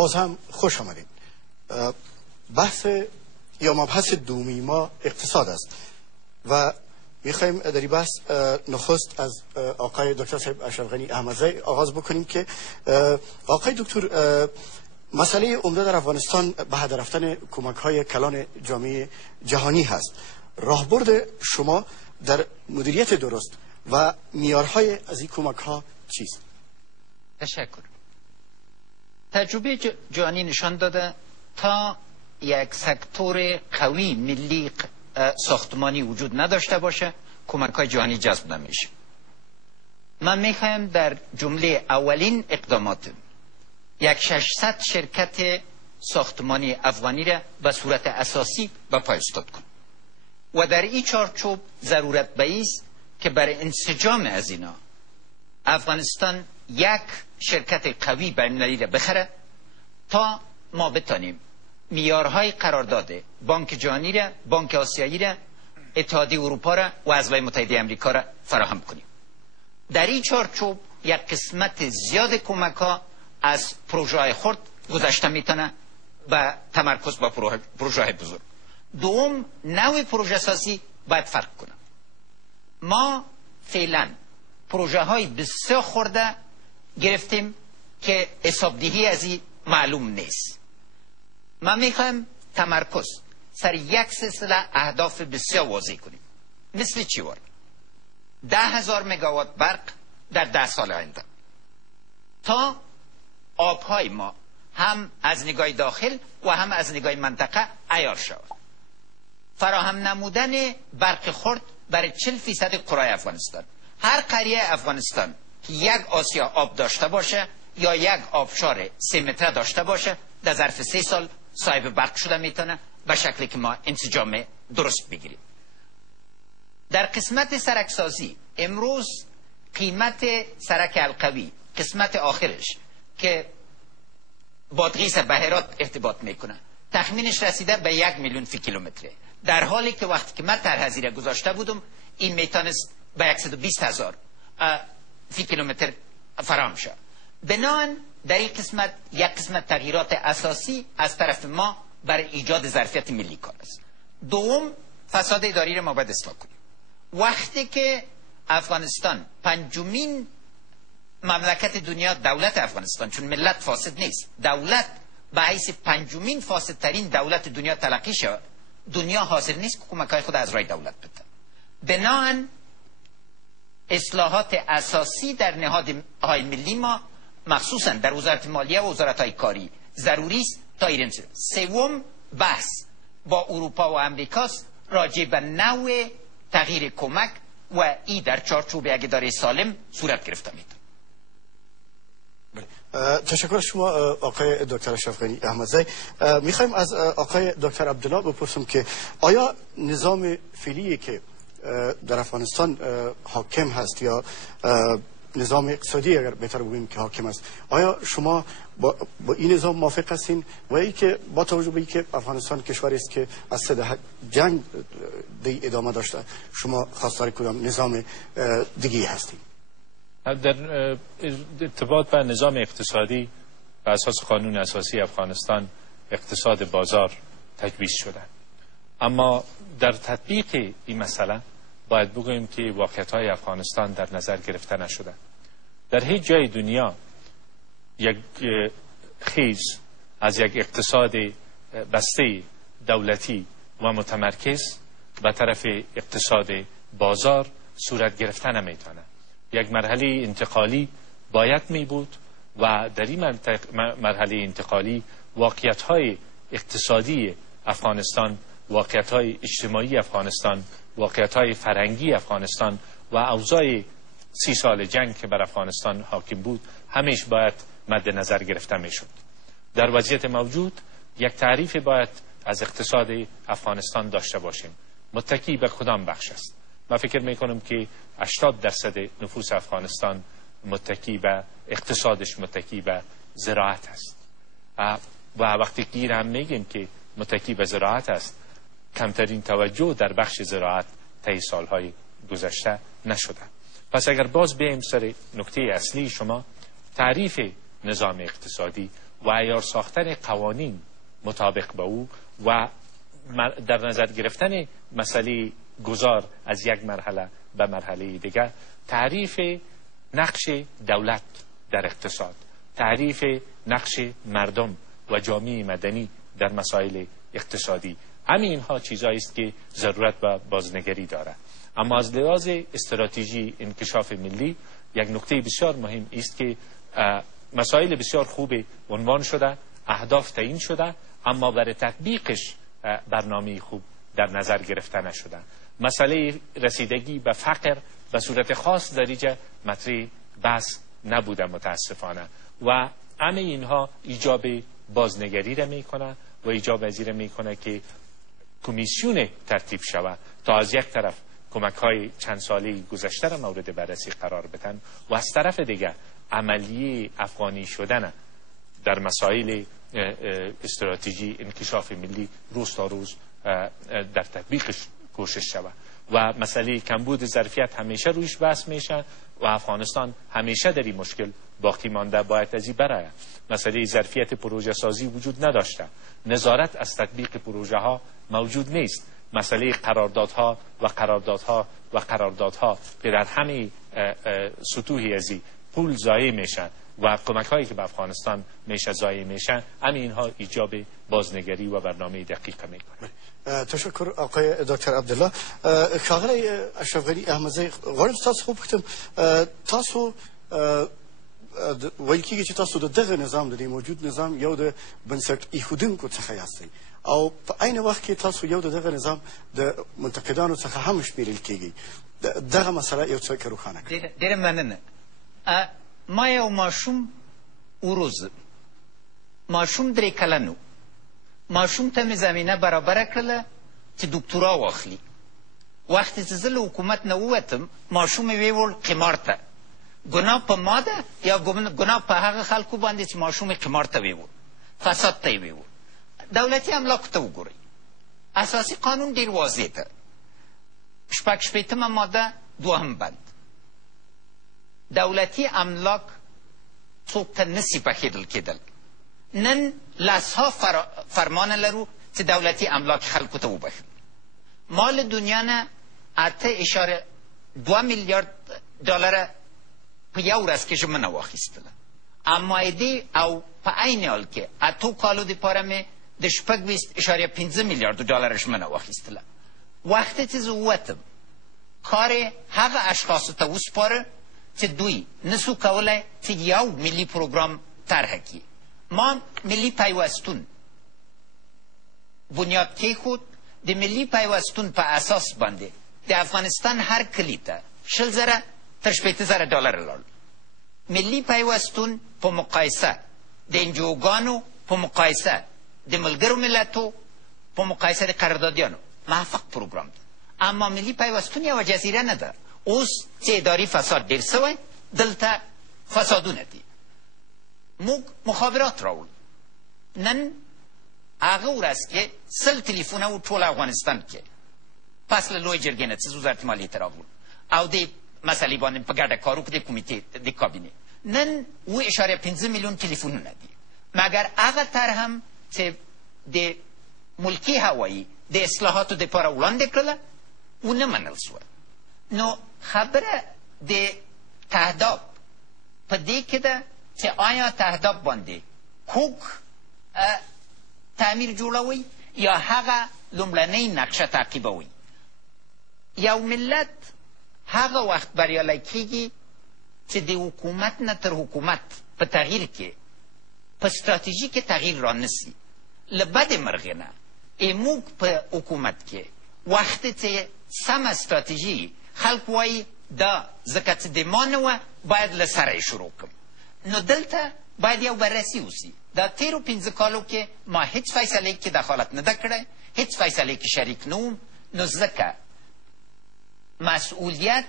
باز هم خوش آمدید. بحث یا مبحث دومی ما اقتصاد است و میخوایم در این بحث نخست از آقای دکتر صاحب اشرف غنی احمدزی آغاز بکنیم که آقای دکتر، مسئله عمده در افغانستان به هدر رفتن کمک‌های کلان جامعه جهانی هست. راهبرد شما در مدیریت درست و معیارهای از این کمک‌ها چیست؟ تشکر. تجربه جهانی نشان داده تا یک سکتور قوی ملی ساختمانی وجود نداشته باشه کمک‌های جهانی جذب نمیشه. من میخوایم در جمله اولین اقدامات 600 شرکت ساختمانی افغانی را به صورت اساسی به پای استاد کنم و در این چارچوب ضرورت بایست که برای انسجام از اینا افغانستان یک شرکت قوی بین‌المللی را بخره تا ما بتانیم معیارهای قرارداد بانک جهانی را، بانک آسیایی را، اتحادیه اروپا را و حزب متحده آمریکا را فراهم کنیم. در این چارچوب یک قسمت زیاد کمک‌ها از پروژه‌های خرد گذشته میتونه و تمرکز با پروژه‌های بزرگ. دوم، نوع پروژه سازی باید فرق کنه. ما فعلا پروژه‌های بسیار خرده گرفتیم که حسابدهی از این معلوم نیست. من میخوایم تمرکز سر یک سلسله اهداف بسیار واضح کنیم. مثل چی وار؟ 10,000 مگاوات برق در 10 سال آینده تا آبهای ما هم از نگاه داخل و هم از نگاه منطقه عیار شود. فراهم نمودن برق خرد برای 40% قرای افغانستان. هر قریه افغانستان که یک آسیا آب داشته باشه یا یک آبشار 3 متره داشته باشه در ظرف 3 سال صاحب برق شده میتونه به شکلی که ما انسجام درست بگیریم. در قسمت سرکسازی امروز قیمت سرک القوی قسمت آخرش که بادغیس بهرات ارتباط میکنه تخمینش رسیده به 1 میلیون فی کیلومتره، در حالی که وقتی که من طرح هزینه گذاشته بودم این میتونست به 120,000 فی کیلومتر فراهم شد. بنابراین در این قسمت یک قسمت تغییرات اساسی از طرف ما برای ایجاد ظرفیت ملی کار است. دوم، فساد اداری را ما باید اصلاح کنیم. وقتی که افغانستان 5مین مملکت دنیا، دولت افغانستان، چون ملت فاسد نیست، دولت به حیث 5مین فاسدترین دولت دنیا تلقی شد، دنیا حاضر نیست که کمک‌های خود از رای دولت بده. بنابراین اصلاحات اساسی در نهادهای ملی ما مخصوصا در وزارت مالیه و وزارت‌های کاری ضروری است تا ایران شد. سوم، بحث با اروپا و امریکاست راجع به نوع تغییر کمک و این در چارچوب یک اداره سالم صورت گرفته میده. تشکر شما آقای دکتر اشرف غنی احمدزی. میخوایم از آقای دکتر عبدالله بپرسم که آیا نظام فعلی که در افغانستان حاکم هست یا نظام اقتصادی اگر بهتر بگوییم که حاکم است، آیا شما با این نظام موافق هستین و ای که با توجه به اینکه افغانستان کشوری است که از 3 دهه جنگ ادامه داشته شما خواستار کدام نظام دیگه هستین؟ در ارتباط با نظام اقتصادی بر اساس قانون اساسی افغانستان اقتصاد بازار تجویز شده، اما در تطبیق این مسئله باید بگوییم که واقعیت‌های افغانستان در نظر گرفته نشده. در هیچ جای دنیا یک خیز از یک اقتصاد بسته دولتی و متمرکز به طرف اقتصاد بازار صورت گرفته نمیتونه. یک مرحله انتقالی باید می بود و در این مرحله انتقالی واقعیت‌های اقتصادی افغانستان، واقعیت‌های اجتماعی افغانستان، واقعیت‌های فرهنگی افغانستان و اوضاع 30 سال جنگ که بر افغانستان حاکم بود همیشه باید مد نظر گرفته میشد. در وضعیت موجود یک تعریف باید از اقتصاد افغانستان داشته باشیم. متکی به کدام بخش است؟ من فکر میکنم که 80% نفوس افغانستان متکی به اقتصادش متکی به زراعت است و وقتی گیر هم میگیم که متکی به زراعت است، کمترین توجه در بخش زراعت طی سالهای گذشته نشده. پس اگر باز بیم سر نکته اصلی شما، تعریف نظام اقتصادی و عیار ساختن قوانین مطابق به او و در نظر گرفتن مسئله گذار از یک مرحله به مرحله دیگر، تعریف نقش دولت در اقتصاد، تعریف نقش مردم و جامعه مدنی در مسائل اقتصادی، همین اینها چیزایی است که ضرورت به بازنگری دارد. اما از لحاظ استراتژی انکشاف ملی یک نکته بسیار مهم است که مسائل بسیار خوب عنوان شده، اهداف تعیین شده، اما برای تطبیقش برنامه خوب در نظر گرفته نشده. مسئله رسیدگی به فقر به صورت خاص در اینجا مطرح بحث نبوده متاسفانه و همه اینها ایجاب بازنگری را میکنه و ایجاب وزیر میکنه که کمیسیون ترتیب شود تا از یک طرف کمک های چند ساله گذشته را مورد بررسی قرار بدن و از طرف دیگر عملی افغانی شدن در مسائل استراتژی انکشاف ملی روز تا روز در تطبیقش کوشش شود و مسئله کمبود ظرفیت همیشه رویش بحث میشه و افغانستان همیشه در این مشکل باقی مانده، باید از این برآید. مسئله ظرفیت پروژه سازی وجود نداشته، نظارت از تطبیق پروژه ها موجود نیست، مسئله قراردادها که در همه سطوحی از این پول ضایع میشن و کمک هایی که به افغانستان میشه ضایع میشن، همین اینها ایجاب بازنگری و برنامه دقیق میکنه. تشکر آقای دکتر عبدالله. ښاغلی اشرف غني احمدزی، غواړم تاسو خو پوښتم، تاسو ویل کېږي چې تاسو د دغه نظام د موجود نظام یو د بنسټ ایښودونکو څخه یاستئ او په عین وخت کې تاسو یو د دغه نظام د منتقدانو څخه هم شمیرل کېږئ. دغه مسله یو څه روښانه کړئ. ډېره مننه. ما یو ماشوم وروزه، ماشوم 3 کلن و، ماشوم ته مې زمینه برابره کړله چې دوکتورا واخلي. وقتی چې زه له حکومت نه ووتم، ماشوم یې ویوړ قمار ته. ګناه په ما ده یا ګناه په هغه خلکو باندې چې ماشوم یې قمار ته ویوړ، فساد ته یې ویوړ. دولتي املاکو ته وګورئ، اساسي قانون ډېر واضح ده. 66 ماده 2 بند، دولتي املاک څوک ته نسي بخیدل کېدل. نن لسها فرمان لرو چې دولتي املاک خلکو ته وبخل. مال دنیا نه 8.2 میلیارد ډالر په یو ورځ کې ژمنه واخیستله، اما ایدې او په عین حال کې 8 کالو دپاره مې د 26.5 میلیارد ډالر ژمنه واخیستله. وقتی چې زه ووتم، کار هغه اشخاصو ته وسپاره چې دوی نسو کولی چې یو ملي پروګرام طرحه کړي. ما ملي پیوستون بنیاد کېښود. د ملي پیوستون په اساس باندې د افغانستان هر کلي ته 20,000 تر 80,000 ډالر لاړل. ملي پیوستون په مقایسه د انجوګانو، په مقایسه د ملګرو ملتو، په مقایسه د قراردادیانو موفق پروګرام ده. اما ملي پیوستون یوه جزیره نه ده. اوس چې اداري فساد ډېر سوی، دلته فسادونه دي. موږ مخابرات راوړو. نن هغه ورځ کې 100 تلیفونه و ټول افغانستان کې، پس له لوی جرګې نه چې وزارت مالیې ته راغلو او د مسئلې باندې په ګډه کار وکړو د کمیټې د کابینې. نن 2.5 میلیون تلیفونونه دي، مګر هغه طرح هم چې د ملکي هوایي د اصلاحاتو دپاره وړاندې کړله ونه منل سوه. نو خبره د تهداب په دې کې ده چې آیا تهداب باندې کوږ تعمیر جوړوئ یا هغه لومړنۍ نقشه تعقیبوئ. یو ملت هغه وخت بریالی کېږي چې د حکومت نه تر حکومت په تغییر کې، په ستراتیژي کې تغییر را نسی. له بدې مرغې نه موږ په حکومت کې وخت چې سمه ستراتیژي خلک وایي دا ځکه چې د ما نه وه باید له سره یې شروع کړم. نو دلته باید یو بررسي وسي. دا تیرو 15 کالو کې ما هیڅ فیصلې کې دخالت نه ده کړی، هیڅ فیصلې کې شریک نه وم. نو ځکه مسئولیت